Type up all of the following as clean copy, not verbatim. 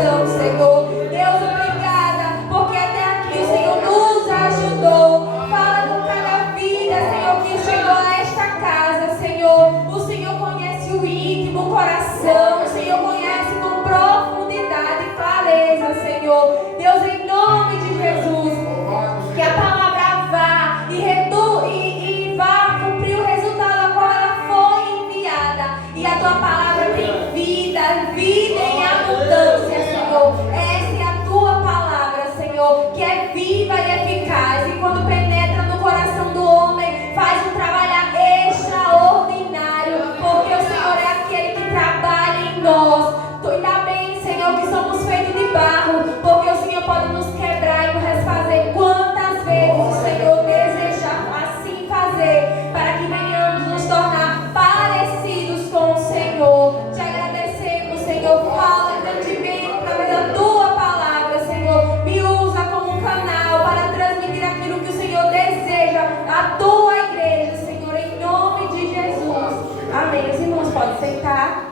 coração, Senhor. Deus, obrigada, porque até aqui o Senhor nos ajudou. Fala com cada vida, Senhor, que chegou a esta casa, Senhor. O Senhor conhece o íntimo, o coração. O Senhor conhece com profundidade e clareza, Senhor. Deus, em nome de Jesus, que a palavra vá e vá cumprir o resultado a qual ela foi enviada. E a tua palavra tem vida em abundância, Senhor. Essa é a tua palavra, Senhor, que é viva e eficaz. E quando penetra no coração do homem, faz um trabalho extraordinário, porque o Senhor é aquele que trabalha em nós. Ainda bem, Senhor, que somos feitos de barro, porque o Senhor pode nos quebrar e nos desfazer quantas vezes o Senhor deseja assim fazer, para que venhamos nos tornar parecidos com o Senhor. Te agradecemos, Senhor. Fala grandemente através da tua palavra, Senhor. Me usa como um canal para transmitir aquilo que o Senhor deseja à tua igreja, Senhor, em nome de Jesus. Amém. Os irmãos podem sentar.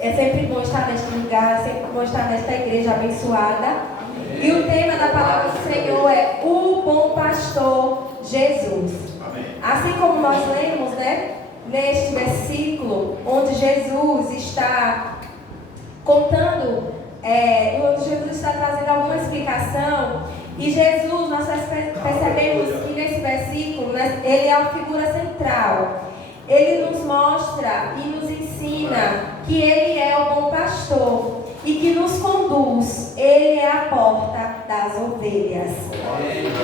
É sempre bom estar neste lugar, é sempre bom estar nesta igreja abençoada. Amém. E o tema da palavra do Senhor é o bom pastor Jesus. Amém. Assim como nós lemos, né, neste versículo, onde Jesus está contando, onde Jesus está trazendo alguma explicação. E Jesus, nós percebemos que nesse versículo, né, ele é uma figura central. Ele nos mostra e nos ensina que Ele é o bom pastor e que nos conduz. Ele é a porta das ovelhas.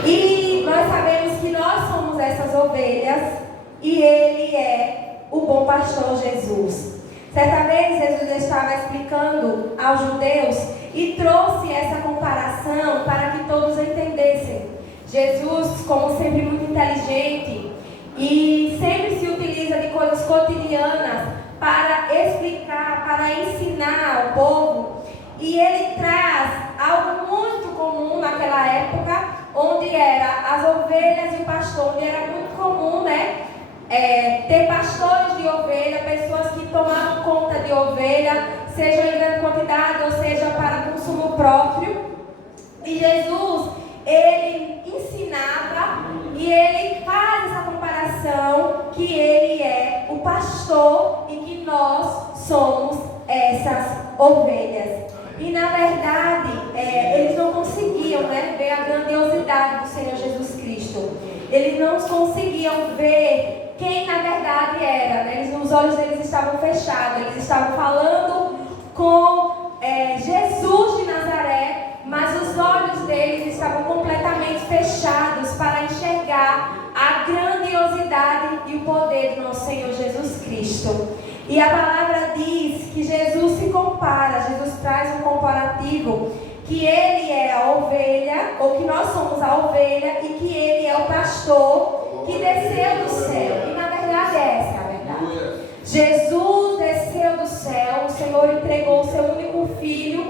E nós sabemos que nós somos essas ovelhas e Ele é o bom pastor Jesus. Certa vez Jesus estava explicando aos judeus e trouxe essa comparação para que todos entendessem. Jesus, como sempre muito inteligente, e sempre se utiliza de coisas cotidianas para explicar, para ensinar ao povo. E ele traz algo muito comum naquela época, onde era as ovelhas e o pastor, onde era muito comum, né? Ter pastores de ovelha, pessoas que tomavam conta de ovelha, seja em grande quantidade ou seja para consumo próprio. E Jesus, ele ensinava e ele faz essa comparação que ele é o pastor e que nós somos essas ovelhas. E na verdade, eles não conseguiam, né, ver a grandiosidade do Senhor Jesus Cristo. Eles não conseguiam ver quem na verdade era, né? Os olhos deles estavam fechados, eles estavam falando com Jesus de Nazaré, mas os olhos deles estavam completamente fechados para enxergar a grandiosidade e o poder do nosso Senhor Jesus Cristo. E a palavra diz que Jesus se compara, Jesus traz um comparativo, que ele é a ovelha, ou que nós somos a ovelha, e que ele é o pastor que desceu do céu. E na verdade essa é a verdade. Jesus desceu do céu, o Senhor entregou o seu único filho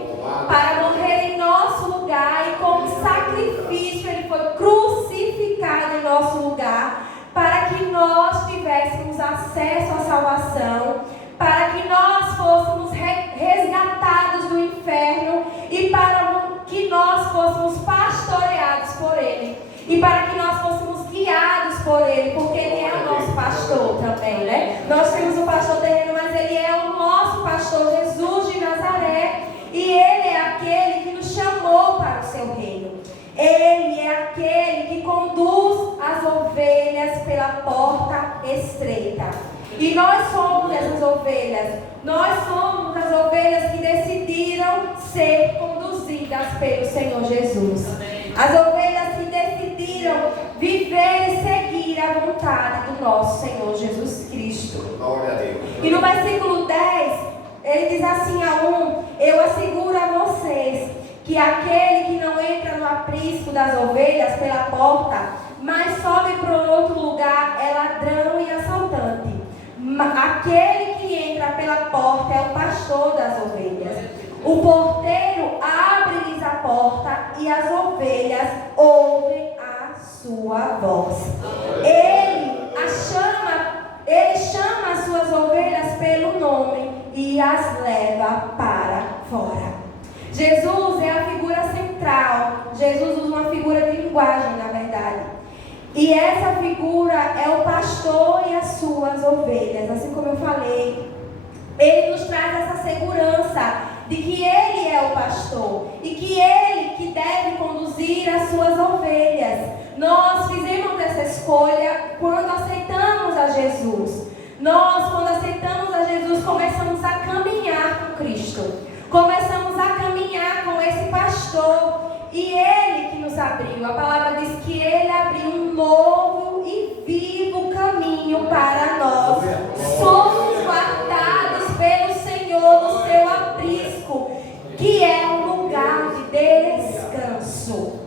para morrer em nosso lugar, e como sacrifício ele foi crucificado em nosso lugar, para que nós tivéssemos acesso à salvação, para que nós fôssemos resgatados do inferno e para que nós fôssemos pastoreados por Ele e para que nós fôssemos guiados por Ele, porque Ele é o nosso pastor também, né? Nós temos um pastor terreno, mas Ele é o nosso pastor, Jesus de Nazaré, e Ele é aquele que nos chamou para o seu reino. Ele é aquele que conduz as ovelhas pela porta estreita. E nós somos essas ovelhas. Nós somos as ovelhas que decidiram ser conduzidas pelo Senhor Jesus. As ovelhas que decidiram viver e seguir a vontade do nosso Senhor Jesus Cristo. Glória a Deus. E no versículo 10, ele diz assim a eu asseguro a vocês que aquele que não entra no aprisco das ovelhas pela porta, mas sobe para outro lugar, é ladrão e assaltante. Aquele que entra pela porta é o pastor das ovelhas. O porteiro abre-lhes a porta e as ovelhas ouvem a sua voz. Ele chama as suas ovelhas pelo nome e as leva para fora. Jesus é a figura central. Jesus usa uma figura de linguagem, na verdade. E essa figura é o pastor e as suas ovelhas. Assim como eu falei, ele nos traz essa segurança de que ele é o pastor e que ele que deve conduzir as suas ovelhas. Nós fizemos essa escolha quando aceitamos a Jesus. Nós, quando aceitamos a Jesus, começamos a caminhar com Cristo. Começamos a caminhar com esse pastor. E ele que nos abriu. A palavra diz que ele abriu um novo e vivo caminho para nós. Somos guardados pelo Senhor no seu aprisco, que é um lugar de descanso.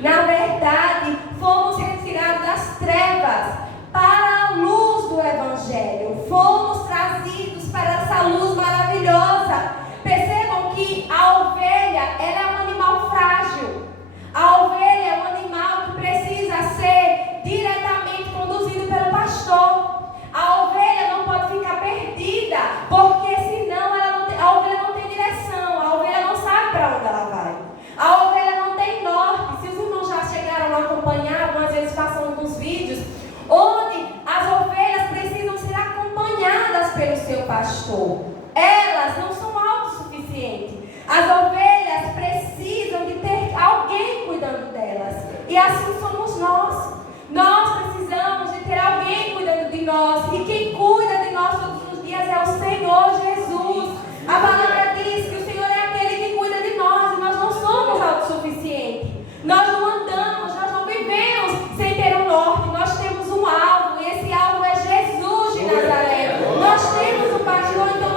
Na verdade, fomos retirados das trevas para a luz do Evangelho. Fomos trazidos para essa luz maravilhosa. Percebam que a ovelha, ela é um animal frágil. A ovelha é um animal que precisa ser diretamente conduzido pelo pastor. A ovelha não pode ficar perdida, porque senão a ovelha não tem direção. A ovelha não sabe para onde ela vai. A ovelha não tem norte. Se os irmãos já chegaram a acompanhar, algumas vezes passam alguns vídeos, onde as ovelhas precisam ser acompanhadas pelo seu pastor. Elas não são autossuficientes. As ovelhas precisam de ter alguém cuidando delas. E assim somos nós. Nós precisamos de ter alguém cuidando de nós. E quem cuida de nós todos os dias é o Senhor Jesus. A palavra diz que o Senhor é aquele que cuida de nós. E nós não somos autossuficientes. Nós não andamos, nós não vivemos sem ter um norte. Nós temos um alvo. E esse alvo é Jesus de Nazaré. Nós temos um pastor, então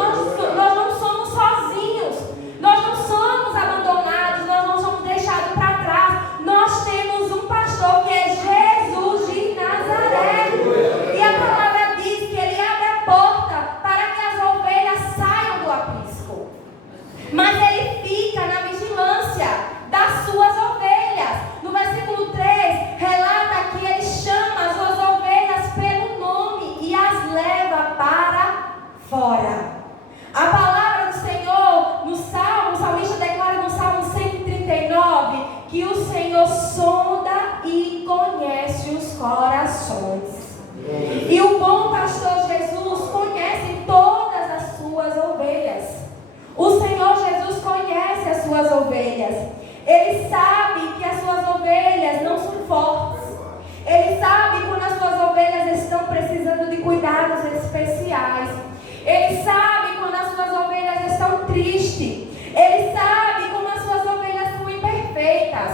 nós não somos sozinhos. Nós não somos abandonados. Nós não somos deixados para trás. Nós temos um pastor que é Jesus de Nazaré. E a palavra diz que ele abre a porta para que as ovelhas saiam do aprisco. Mas ele fica na vigilância das suas ovelhas. No versículo 3, relata que ele chama as suas ovelhas pelo nome e as leva para fora. A palavra do Senhor, no Salmo, o salmista declara no Salmo 139, que o Senhor sonda e conhece os corações. E o bom pastor Jesus conhece todas as suas ovelhas. O Senhor Jesus conhece as suas ovelhas. Ele sabe que as suas ovelhas não são fortes. Ele sabe quando as suas ovelhas estão precisando de cuidados especiais. Ele sabe quando as suas ovelhas estão tristes. Ele sabe como as suas ovelhas são imperfeitas.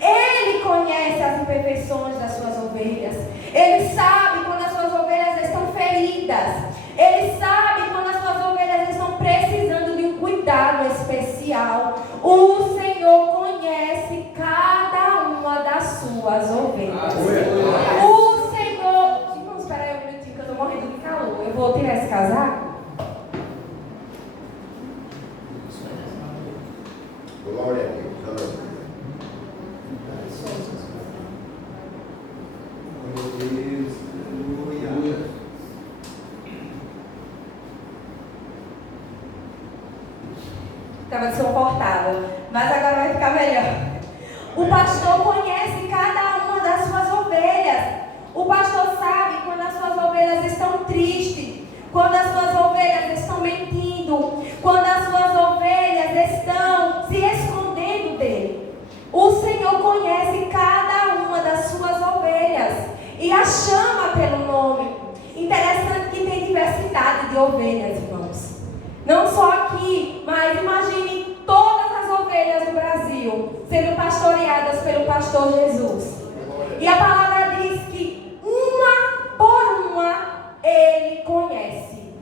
Ele conhece as imperfeições das suas ovelhas. Ele sabe quando as suas ovelhas estão feridas. Ele sabe quando as suas ovelhas estão precisando de um cuidado especial. O Senhor conhece cada uma das suas ovelhas. O Senhor... Vamos esperar aí um minutinho que eu estou morrendo de calor. Eu vou tirar esse casaco. Glória a Deus. Estava desconfortável, mas agora vai ficar melhor. O pastor conhece cada uma das suas ovelhas. O pastor sabe quando as suas ovelhas estão tristes, quando as suas ovelhas estão mentindo, quando as suas ovelhas estão se escondendo dele. O Senhor conhece cada uma das suas ovelhas e a chama pelo nome. Interessante que tem diversidade de ovelhas, irmãos. Não só aqui, mas imagine todas as ovelhas do Brasil sendo pastoreadas pelo pastor Jesus. E a palavra diz que uma por uma ele conhece.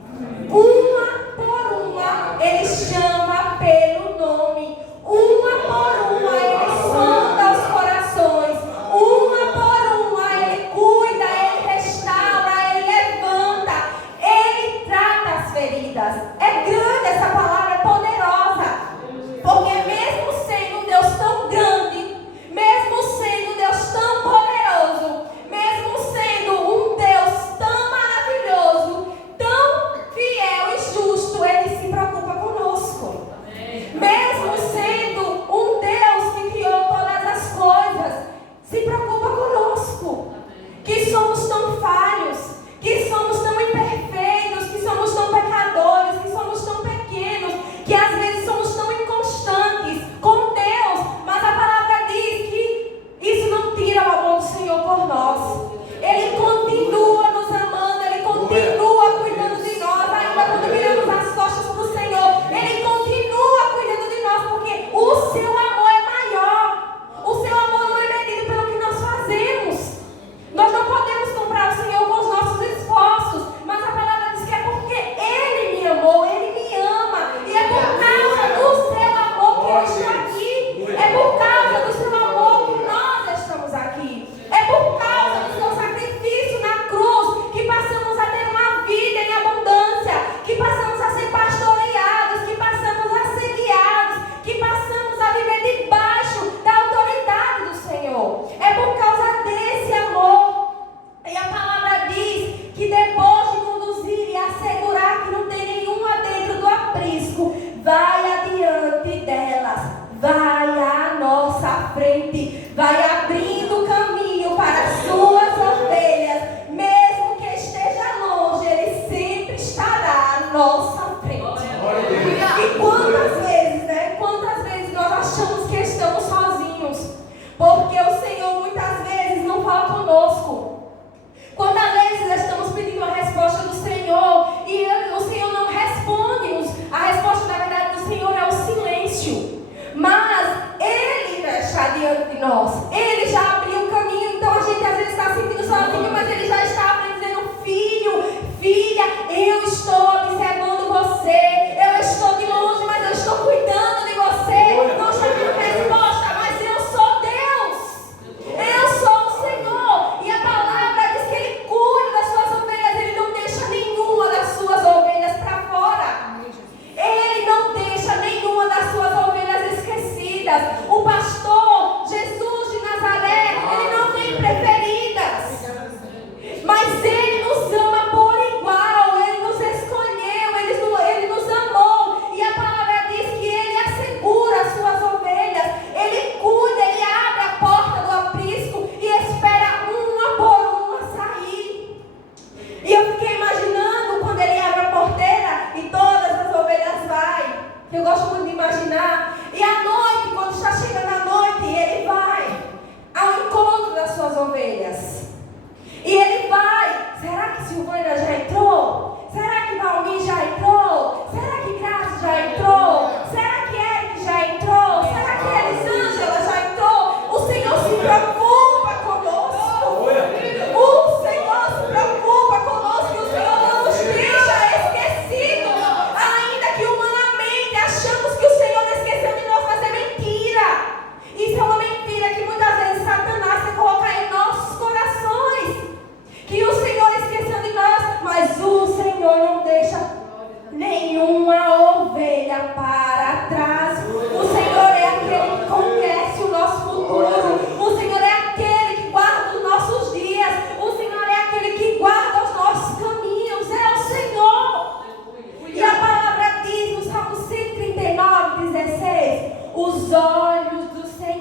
Uma por uma ele chama pelo nome. Uma por uma ele sonda os corações. Uma por uma ele cuida, ele restaura, ele levanta, ele trata as feridas. É grande essa palavra, é poderosa. Porque mesmo sendo um Deus tão grande, mesmo sendo um Deus tão poderoso,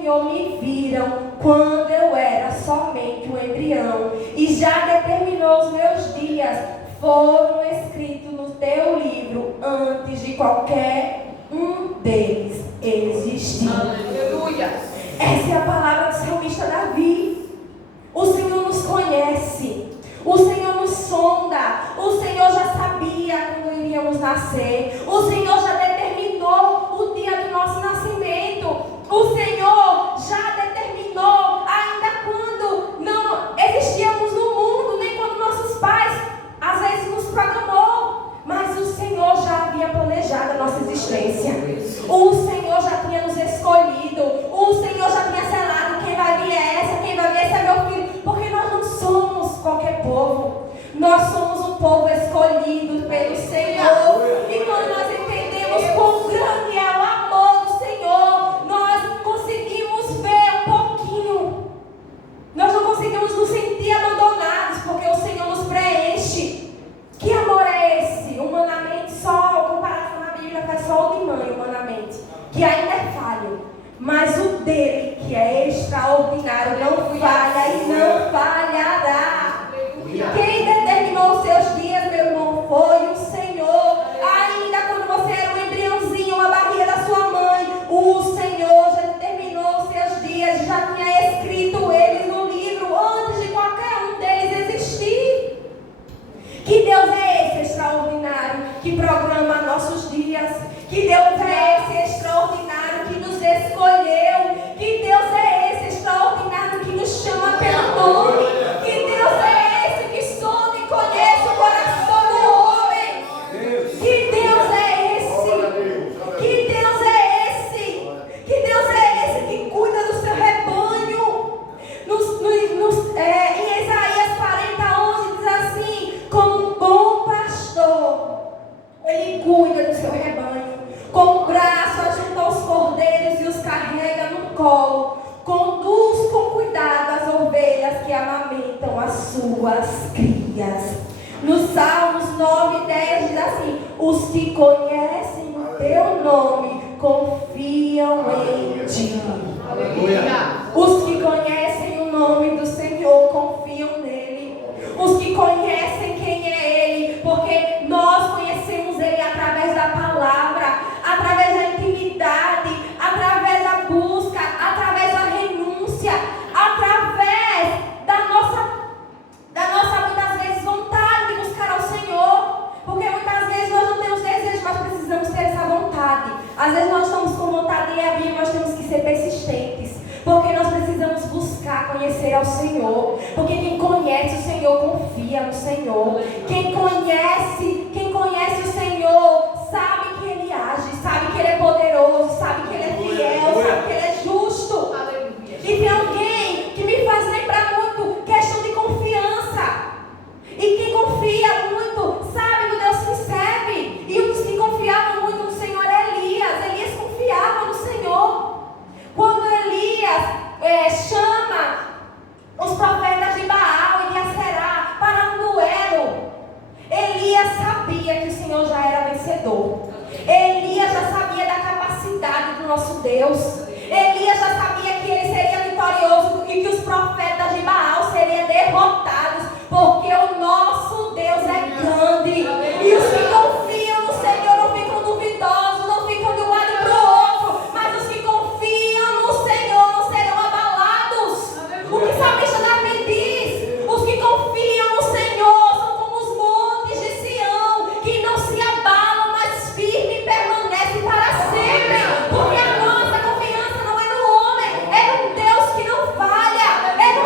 Senhor me viram quando eu era somente um embrião, e já determinou os meus dias, foram escritos no teu livro antes de qualquer um deles existir. Aleluia. Essa é a palavra do salmista Davi. O Senhor nos conhece, o Senhor nos sonda, o Senhor já sabia quando iríamos nascer, o Senhor já determinou o dia do nosso nascimento, o Senhor já determinou ainda quando não existíamos no mundo, nem quando nossos pais às vezes nos programou, mas o Senhor já havia planejado a nossa existência. O Senhor já tinha nos escolhido, o Senhor já tinha selado: quem vai vir é essa, quem vai vir esse é meu filho, porque nós não somos qualquer povo, nós somos um povo escolhido pelo Senhor. E quando nós entendemos quão grande é o amor do Senhor, nós conseguimos ver um pouquinho, nós não conseguimos nos sentir abandonados, porque o Senhor nos preenche. Que amor é esse? Humanamente, só comparação na Bíblia faz só o de mãe, humanamente, que ainda é falho, mas o dele, que é extraordinário, não falha e não falhará. Quem determinou os seus dias, meu irmão, foi o Senhor. Ainda quando você era um embriãozinho, uma barriga da sua mãe, o Senhor já determinou os seus dias, já tinha escrito eles no livro antes de qualquer um deles existir. Que Deus é esse extraordinário que programa nossos dias? Que Deus é esse extraordinário que nos escolheu? Que Deus é esse extraordinário que nos chama pelo nome? Que Deus é esse que sonda e conhece o coração do homem? Que Deus é esse? Que Deus é esse? Que Deus é esse que cuida do seu rebanho? Em Isaías 40:11 diz assim: como um bom pastor, ele cuida do seu rebanho, com o braço ajunta os cordeiros e os carrega no colo, conduz com cuidado as ovelhas que amamentam as suas crias. No Salmos 9:10 diz assim: os que conhecem o teu nome confiam em ti. Aleluia. Os que conhecem o nome do Senhor confiam nele. Os que conhecem quem é Ele, porque nós conhecemos Ele através da palavra, através da intimidade, através da busca, através da renúncia, através da nossa muitas vezes vontade de buscar ao Senhor, porque muitas vezes nós não temos desejo, mas precisamos ter essa vontade. Às vezes nós estamos com vontade de ler a Bíblia, mas temos que ser persistentes, porque nós precisamos buscar conhecer ao Senhor, porque quem conhece o Senhor confia no Senhor. Quem conhece o Senhor sabe que Ele age, sabe que Ele é poderoso, sabe que Ele é fiel, sabe que Ele é justo. E tem alguém que me faz lembrar muito questão de confiança. E quem confia muito sabe do Deus que serve. E um dos que confiavam muito no Senhor é Elias. Elias confiava no Senhor. Quando Elias chama os profetas de Baal e de Aserá para um duelo, Elias sabia que o Senhor já era vencedor. Elias já sabia da capacidade do nosso Deus. Elias já sabia que ele seria vitorioso e que os profetas de Baal seriam derrotados, porque o nosso Deus é grande. E os que confiam no Senhor não ficam duvidosos, não ficam de um lado para o outro, mas os que confiam no Senhor não serão abalados. O que o salmista Davi diz: os que confiam no Senhor são como os montes de Sião, que não se abalam, mas firme e permanece para sempre. Porque a nossa confiança não é no homem, é no Deus que não falha, é no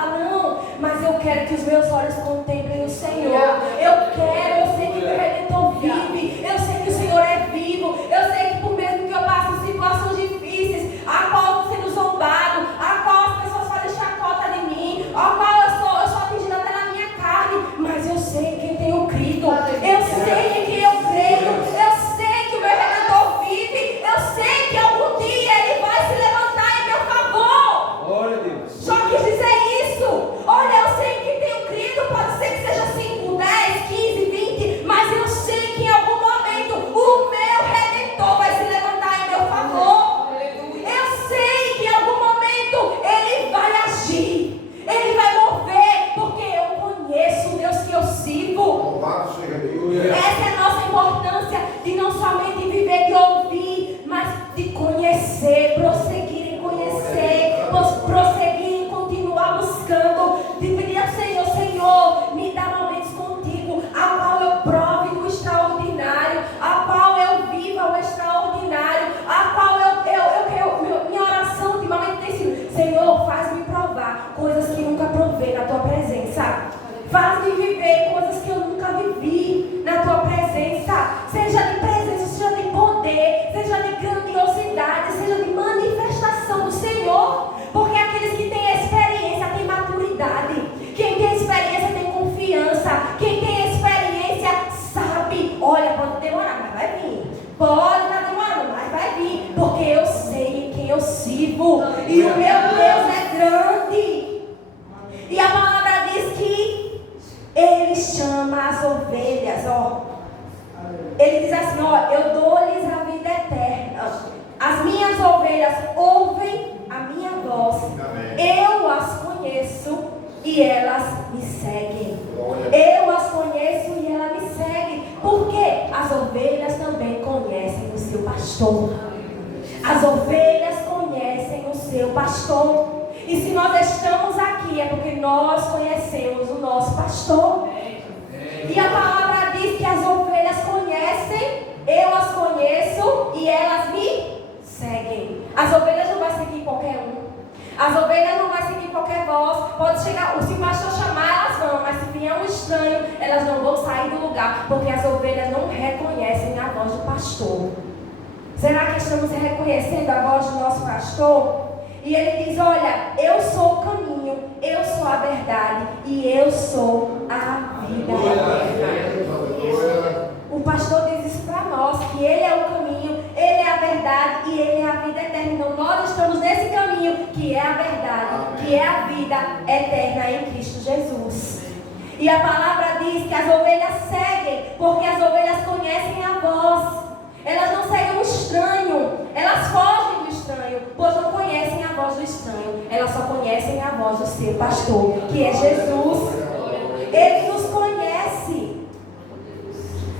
fala, não, mas eu quero que os meus olhos contemplem o Senhor. Eu sei que meu Redentor vive, eu sei que o Senhor é vivo, eu sei que por mesmo que eu passe situações difíceis, a qual eu estou sendo zombado, a qual as pessoas fazem chacota de mim, a qual eu sou atingida até na minha carne, mas eu sei em quem tenho crido, eu sei em quem eu creio, eu sei que o meu Redentor vive, eu sei que algum dia Ele vai se levantar em meu favor. Glória a Deus. Só quis dizer isso. Olha, eu sei em quem tenho crido, pode ser que seja 5, 10, 15, 20, mas eu sei que em algum momento o meu Redentor vai se levantar em meu favor. Eu sei que em algum momento Ele vai agir, Ele vai mover, porque eu conheço o Deus que eu sirvo. Louvado seja Deus. Essa é a nossa importância de não somente viver de ouvir, mas de conhecer, prosseguir em conhecer, prosseguir em continuar buscando, de pedir ao Senhor, Senhor, me dá momentos contigo, a qual eu prove do extraordinário, a qual eu viva o extraordinário, a qual minha oração ultimamente tem sido, Senhor, faz-me provar coisas que nunca provei na tua presença. Faz-me viver coisas que eu nunca vivi na tua presença. Seja de presença, seja de poder, seja de grandiosidade, seja de manifestação do Senhor. Porque aqueles que têm experiência têm maturidade. Quem tem experiência tem confiança. Quem tem experiência sabe. Olha, pode demorar, mas vai vir. Pode estar demorando, mas vai vir. Porque eu sei em quem eu sirvo. E o meu Deus é grande. E a palavra diz que Ele chama as ovelhas, ó. Ele diz assim, ó, eu dou-lhes a vida eterna. As minhas ovelhas ouvem a minha voz. Amém. Eu as conheço e elas me seguem. Eu as conheço e elas me seguem. Porque as ovelhas também conhecem o seu pastor. As ovelhas conhecem o seu pastor. E se nós estamos aqui é porque nós conhecemos o nosso pastor. E a palavra diz que as ovelhas conhecem, eu as conheço e elas me seguem. As ovelhas não vão seguir qualquer um. As ovelhas não vão seguir qualquer voz. Pode chegar, se o pastor chamar, elas vão, mas se vier um estranho, elas não vão sair do lugar, porque as ovelhas não reconhecem a voz do pastor. Será que estamos reconhecendo a voz do nosso pastor? E ele diz, olha, eu sou o caminho, eu sou a verdade e eu sou a vida eterna. O pastor diz isso para nós, que ele é o caminho, ele é a verdade e ele é a vida eterna. Então nós estamos nesse caminho que é a verdade, que é a vida eterna em Cristo Jesus. E a palavra diz que as ovelhas seguem, porque as ovelhas conhecem a voz. Elas não seguem o estranho, elas fogem do estranho, pois não conhecem a voz do estranho. Elas só conhecem a voz do seu pastor, que é Jesus. Ele nos conhece.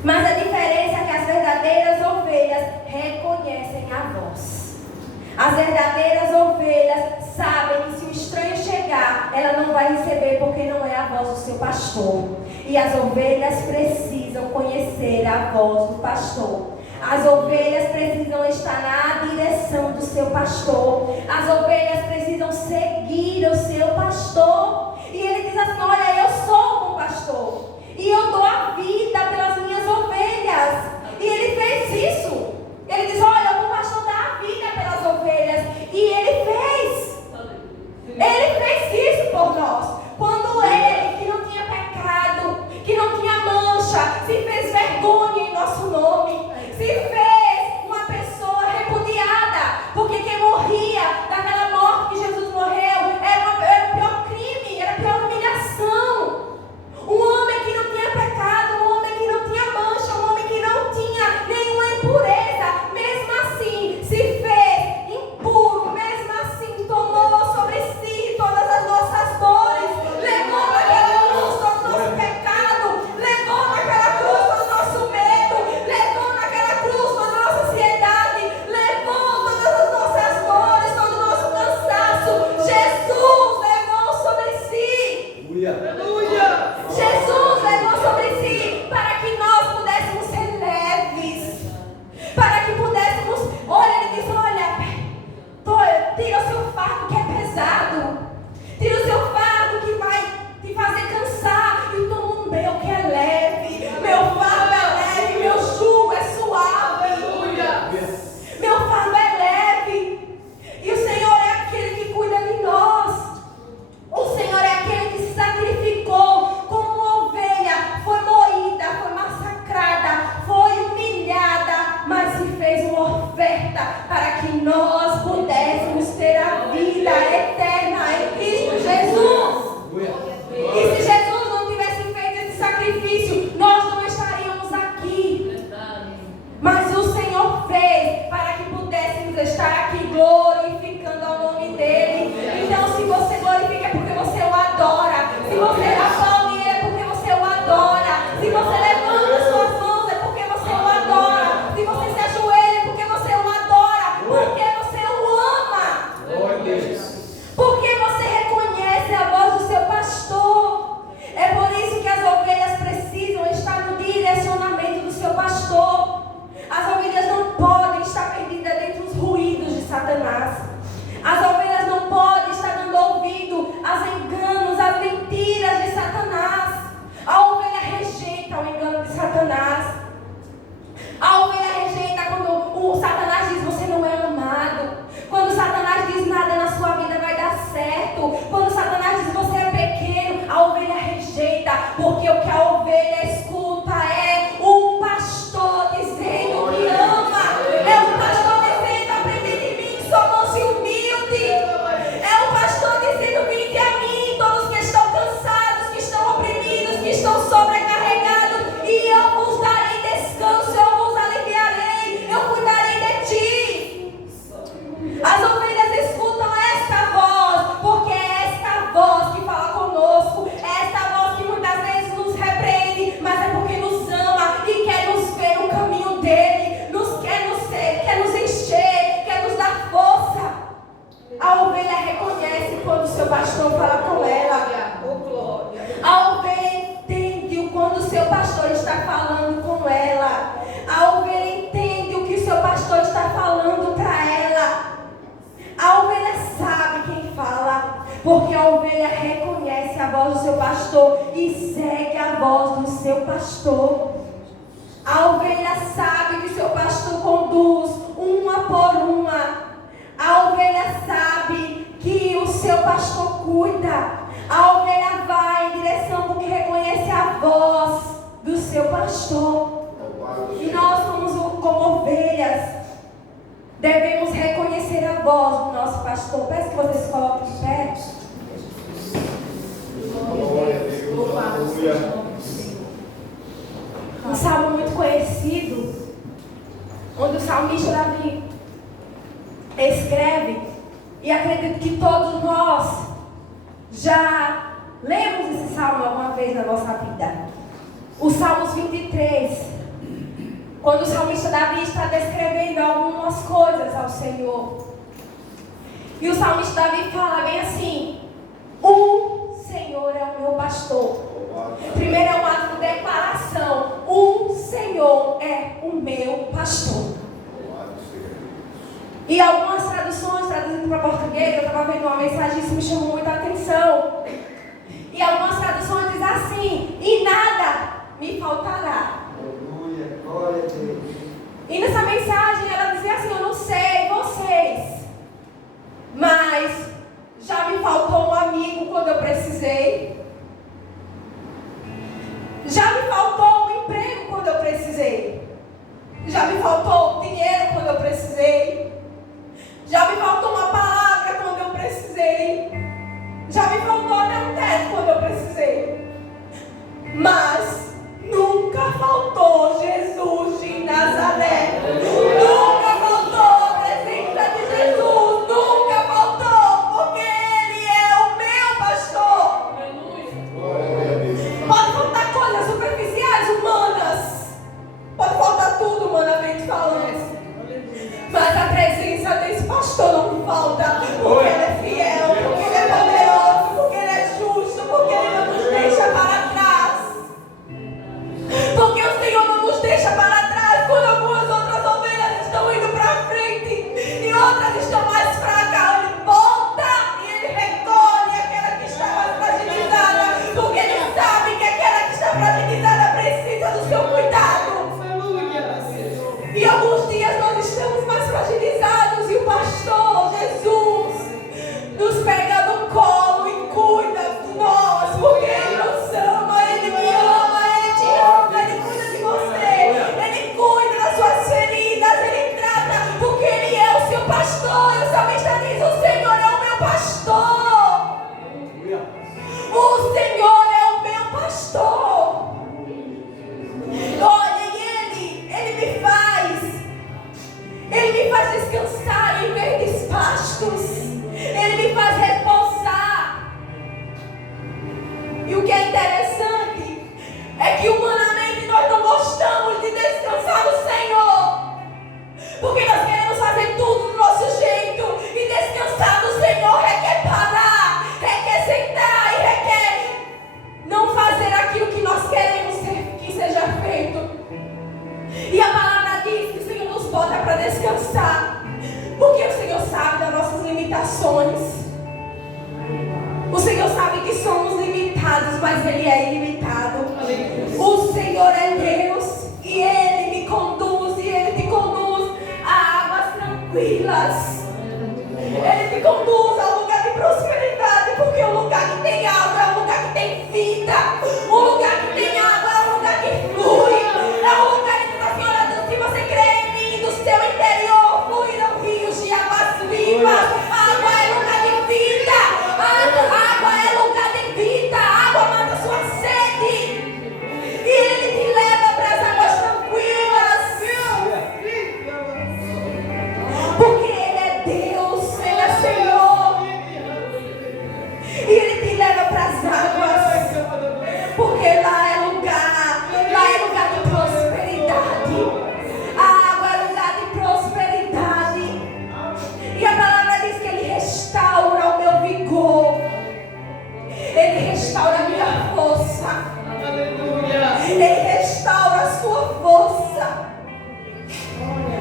Mas a diferença é que as verdadeiras ovelhas reconhecem a voz. As verdadeiras ovelhas sabem que se o estranho chegar, ela não vai receber porque não é a voz do seu pastor. E as ovelhas precisam conhecer a voz do pastor. As ovelhas precisam estar na direção do seu pastor. As ovelhas precisam seguir o seu pastor. E ele diz assim, olha, eu sou o bom pastor. E eu dou a vida pelas minhas ovelhas. E ele fez isso. Ele diz, olha, o bom pastor dá a vida pelas ovelhas. E ele fez. Ele fez isso por nós. Quando ele, que não tinha pecado, que não tinha mancha, se fez vergonha em nosso nome, se fez uma pessoa repudiada, porque quem morria daquela morte que Jesus morreu era o pior crime. voz do seu pastor e segue a voz do seu pastor. A ovelha sabe que seu pastor conduz uma por uma. A ovelha sabe que o seu pastor cuida. A ovelha vai em direção porque reconhece a voz do seu pastor. E nós, como ovelhas, devemos reconhecer a voz do nosso pastor. Peço que vocês se coloquem de pé. Um salmo muito conhecido, onde o salmista Davi escreve, e acredito que todos nós já lemos esse salmo alguma vez na nossa vida. O Salmos 23, quando o salmista Davi está descrevendo algumas coisas ao Senhor. E o salmista Davi fala bem assim: o Senhor é o meu pastor. Primeiro é um ato de declaração: o Senhor é o meu pastor. E algumas traduções, traduzindo para português, eu estava vendo uma mensagem e isso me chamou muita atenção. E algumas traduções dizem assim: e nada me faltará. Aleluia, glória a Deus. E nessa mensagem ela dizia assim: eu não sei vocês, mas já me faltou um amigo quando eu precisei. Já me faltou um emprego quando eu precisei. Já me faltou dinheiro quando eu precisei. Já me faltou uma palavra quando eu precisei. Já me faltou até um teto quando eu precisei. Mas nunca faltou Jesus de Nazaré. Nunca faltou a presença de Jesus. Nunca faltou, porque Ele é o meu pastor. Pode faltar coisas superficiais, humanas. Pode faltar tudo, humanamente falando. Mas a presença desse pastor não falta. Porque Ele é fiel, porque Ele é poderoso, porque Ele é justo, porque Ele não nos deixa para trás. Porque o Senhor não nos deixa para trás quando algumas outras ovelhas estão indo para frente e outras estão mais fracas. Ele volta e Ele recolhe aquela que está mais fragilizada, porque Ele sabe que aquela que está fragilizada precisa do seu cuidado. E alguns dias nós estamos mais fragilizados e o pastor Jesus nos pega no colo e cuida de nós, porque Ele nos ama, Ele me ama, Ele te ama, Ele cuida de você, Ele cuida das suas feridas, Ele trata, porque Ele é o seu pastor. E o salmista diz: o Senhor é o meu pastor. O Senhor é o meu pastor. Olha, e Ele me faz descansar em verdes pastos. Ele me faz repousar. E o que é interessante é que humanamente nós não gostamos de descansar no Senhor, porque nós queremos fazer tudo do nosso jeito. E descansar no Senhor requer parar, requer sentar e requer não fazer aquilo que nós queremos que seja feito. E a palavra diz que o Senhor nos bota para descansar, porque o Senhor sabe das nossas limitações. O Senhor sabe que somos limitados, mas Ele é ilimitado. O Senhor é Deus e Ele me conduz e Ele te conduz a águas tranquilas. Ele te conduz a um lugar de prosperidade, porque o lugar que tem água é um lugar que tem vida. O lugar que tem água é um lugar que flui. É um lugar que está orando. Se você crê em mim, do seu interior fluirão rios de águas vivas. Água é lugar de vida. Água é lugar de vida. Água mata sua sede. E Ele te leva para as águas tranquilas. Porque Ele é Deus, Ele é Senhor. E Ele te leva para as águas. Porque lá é lugar de prosperidade. A água é lugar de prosperidade. E a palavra diz que Ele restaura o meu vigor. Ele restaura a minha força. Ele restaura a sua força.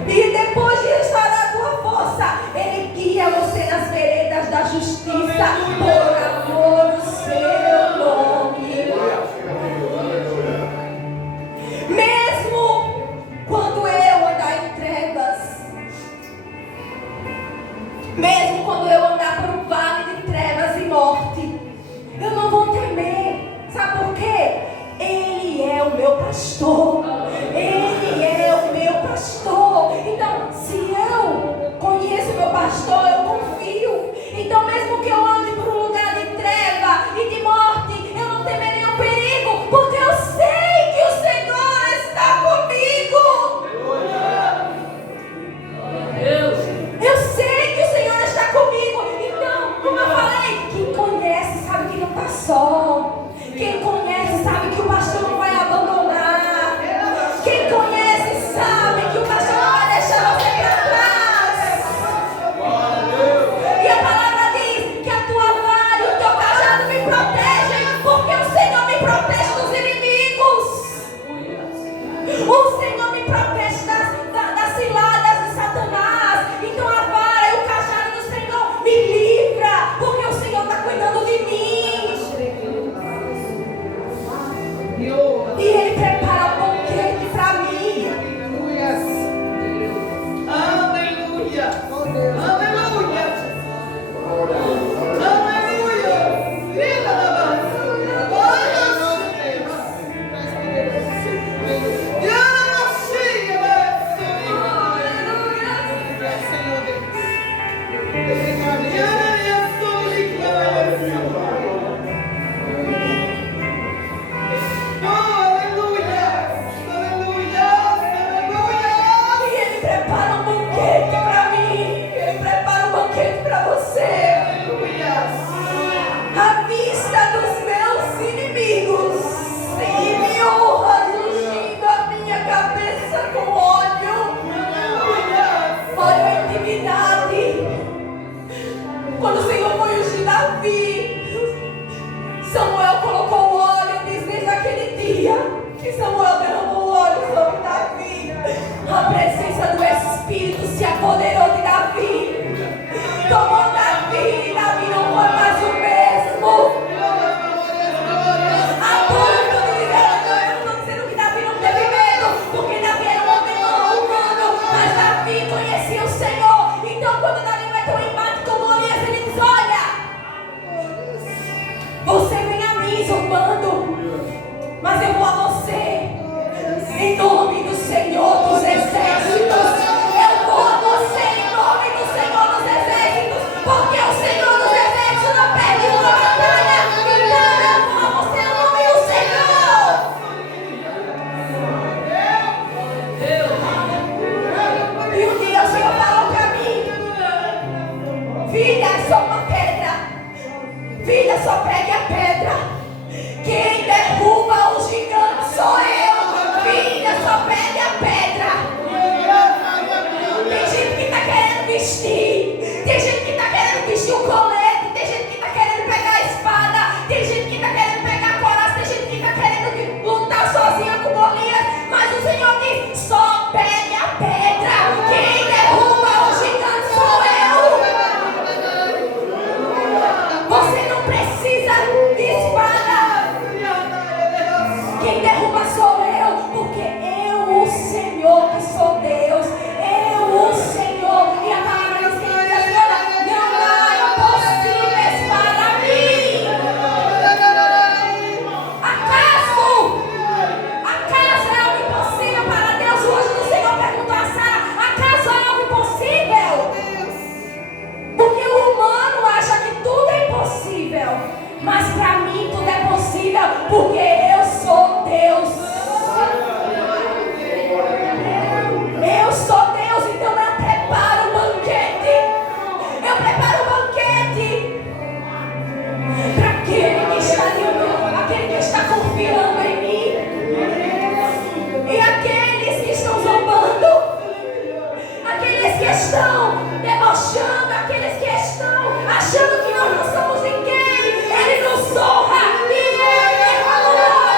E depois de restaurar a tua força, Ele guia você nas veredas da justiça por amor do seu nome. pastor. Ele é o meu pastor. Então, se eu conheço o meu pastor, eu confio. Então, mesmo que eu ande por um lugar de treva e de morte, eu não temerei o perigo, porque eu sei que o Senhor está comigo. Eu sei que o Senhor está comigo. Então, como eu falei, quem conhece sabe que não está só. Quem conhece sabe que o pastor não vai abandonar. Quem conhece sabe que o pastor não vai deixar você para trás. E a palavra diz que a tua vara e o teu cajado me protegem, porque o Senhor me protege dos inimigos. O Senhor me protege das ciladas de Satanás. Então a vara e o cajado do Senhor me livra, porque o Senhor está cuidando de mim. E Ele prepara um banquete para mim. Aleluia. Aleluia. E Ele prepara um banquete para mim. Ele prepara um banquete para você. À vista dos meus inimigos, e me honra ungindo a minha cabeça com óleo. Óleo é intimidade. Quando o Senhor foi ungir Davi, Samuel colocou o óleo e diz: desde aquele dia que Samuel derramou óleo sobre Davi, a presença do Espírito se apoderou de Davi. Tomou Davi, Davi não foi mais o mesmo. A ponto de dizer: eu não estou dizendo que Davi não teve medo, porque Davi era um homem humano, mas Davi conhecia o Senhor. Então quando Davi vai ter um embate com Golias, ele diz: olha, você vem a mim zombando, mas eu vou a você. Em nome do Senhor dos Exércitos, eu vou a você em nome do Senhor dos Exércitos, porque o Senhor dos Exércitos não perde uma batalha. Então eu vou a você em nome do Senhor. E um dia o Senhor falou para mim: filha, é só uma pedra. Filha, só pegue a pedra. Quem derruba o gigante sou eu. Filha, só pegue a pedra. Tem gente que está querendo vestir. Tem gente que está querendo vestir o colete. Tem gente que está querendo pegar a espada. Tem gente que está querendo pegar a coraça. Tem gente que está querendo lutar sozinha com Golias. Mas o Senhor diz: só pegue a pedra. Quem derruba o gigante sou eu. Você não precisa de espada. Quem derruba sou eu, porque eu, o Senhor, que sou Deus, eu, o Senhor. E a palavra diz que não há impossíveis para mim. Acaso é algo impossível para Deus? Hoje o Senhor perguntou a Sara: acaso é algo impossível? Porque o humano acha que tudo é impossível, mas para mim tudo é possível, porque eu sou Deus. Eu sou Deus, então eu preparo um banquete. Eu preparo um banquete para aquele que está confiando em mim, e aqueles que estão zombando, aqueles que estão debochando, aqueles que estão achando que nós não somos ninguém. Ele nos honra e Ele derrama o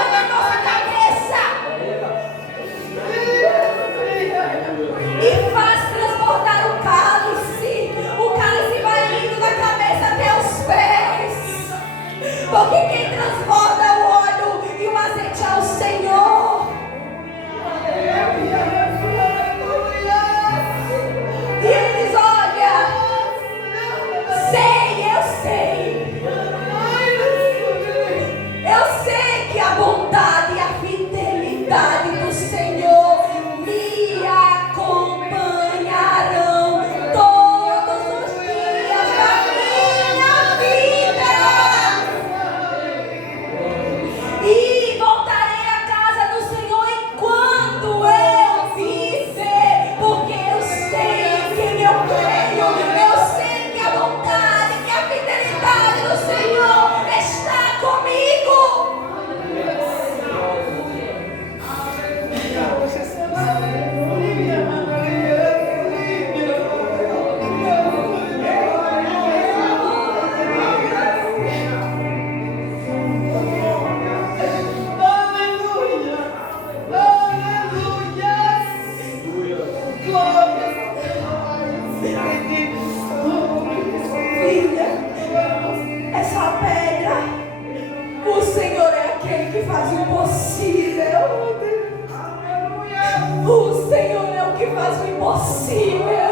O Senhor é aquele que faz o impossível. O Senhor é o que faz o impossível.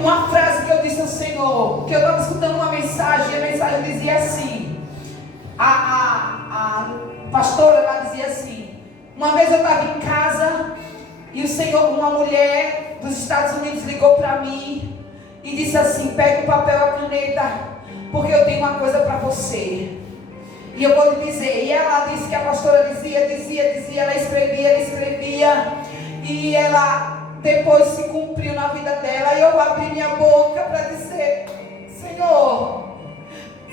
Uma frase que eu disse ao Senhor, que eu estava escutando uma mensagem, e a mensagem dizia assim, a pastora ela dizia assim: uma vez eu estava em casa e o Senhor, uma mulher dos Estados Unidos ligou para mim e disse assim: pega o papel e a caneta, porque eu tenho uma coisa para você. E eu vou lhe dizer. E ela disse que a pastora dizia, ela escrevia, e ela depois se cumpriu na vida dela. E eu abri minha boca para dizer: Senhor,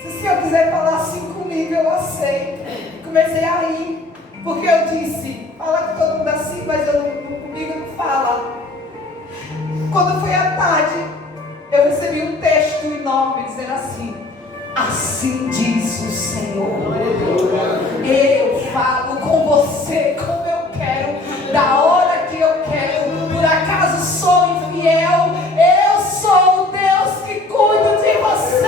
se o Senhor quiser falar assim comigo, eu aceito. Comecei a rir, porque eu disse: fala com todo mundo assim, mas comigo não fala. Quando foi à tarde, eu recebi um texto enorme dizendo assim: assim diz o Senhor, eu falo com você como eu quero, da hora que eu quero. Por acaso sou infiel? Eu sou o Deus que cuida de você.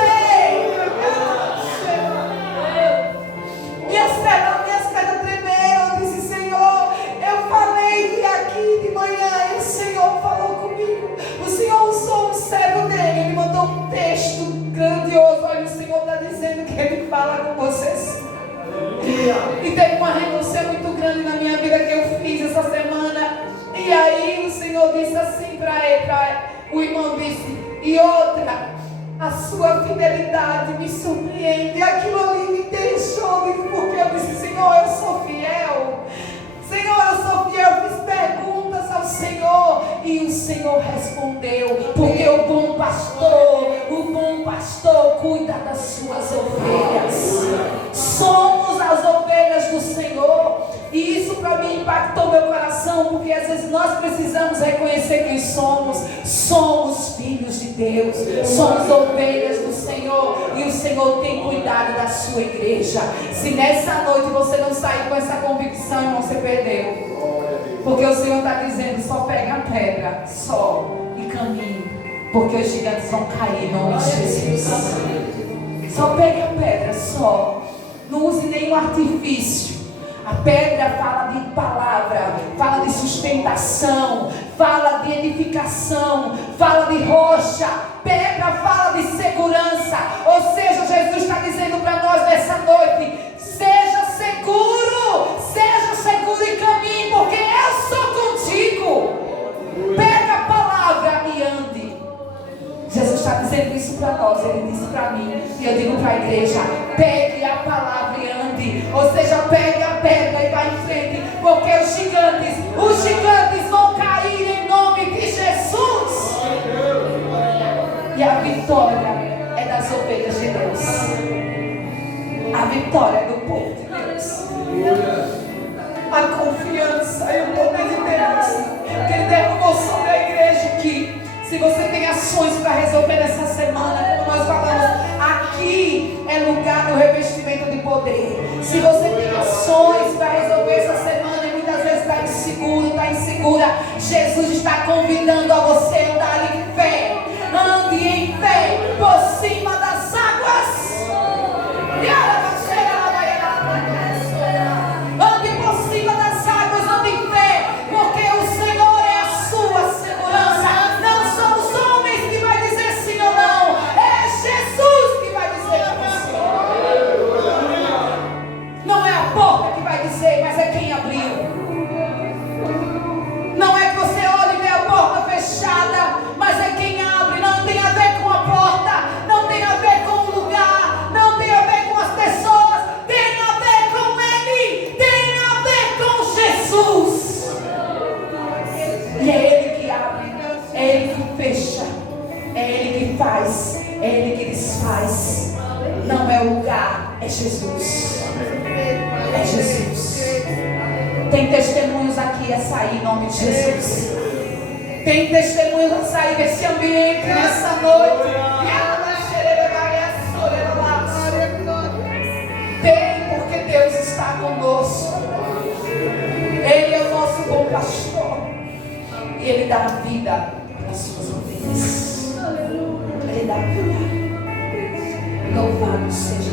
E teve uma renúncia muito grande na minha vida que eu fiz essa semana. E aí o Senhor disse assim para ele, o irmão disse, e outra, a sua fidelidade me surpreende. Aquilo ali me deixou, porque eu disse, Senhor, eu sou fiel. Senhor, eu sou fiel. Eu fiz perguntas ao Senhor e o Senhor respondeu, porque o bom pastor cuida das suas ovelhas. Somos as ovelhas do Senhor. E isso para mim impactou meu coração, porque às vezes nós precisamos reconhecer quem somos. Somos filhos de Deus, somos ovelhas do Senhor, e o Senhor tem cuidado da sua igreja. Se nessa noite você não sair com essa convicção, irmão, você perdeu. Porque o Senhor está dizendo, só pega a pedra, só, e caminhe, porque os gigantes vão cair em nome de Jesus. Só pegue a pedra, só, não use nenhum artifício. A pedra fala de palavra, fala de sustentação, fala de edificação, fala de rocha. Pedra fala de segurança. Ou seja, Jesus está dizendo para nós nessa noite, seja seguro e caminhe, porque eu sou contigo. Pega a palavra e ande. Jesus está dizendo isso para nós. Ele disse para mim, e eu digo para a igreja, pegue a palavra e ande. Ou seja, pegue a pedra e vá em frente, porque os gigantes vão cair em nome de Jesus. E a vitória é das ovelhas de Deus. A vitória é do povo de Deus. A confiança e o poder de Deus que Ele derramou sobre a igreja aqui. Se você tem ações para resolver essa semana, como nós falamos, aqui é lugar do revestimento de poder. Se você tem ações para resolver essa semana e muitas vezes está inseguro, está insegura, Jesus está convidando a você a andar em fé. Ande em fé por cima das águas. Ande por cima das águas, ande em fé, porque o Senhor é a sua segurança. Não são os homens que vai dizer sim ou não, é Jesus que vai dizer sim. Não é a porta que vai dizer, mas é quem abriu. Não é que você olhe e vê a porta fechada, mas é quem abre. Não tem a ver com a porta, não tem a ver com o lugar, não tem a ver com as pessoas, tem a ver com Ele, tem a ver com Jesus. E é Ele que abre, é Ele que fecha, é Ele que faz, é Ele que desfaz. Não é o lugar, é Jesus. É Jesus. Tem testemunhos aqui a sair em nome de Jesus. Tem testemunhos a sair desse ambiente nessa noite. Tem, porque Deus está conosco. Ele é o nosso bom pastor. E Ele dá vida para as suas ovelhas. Ele dá vida. Louvado seja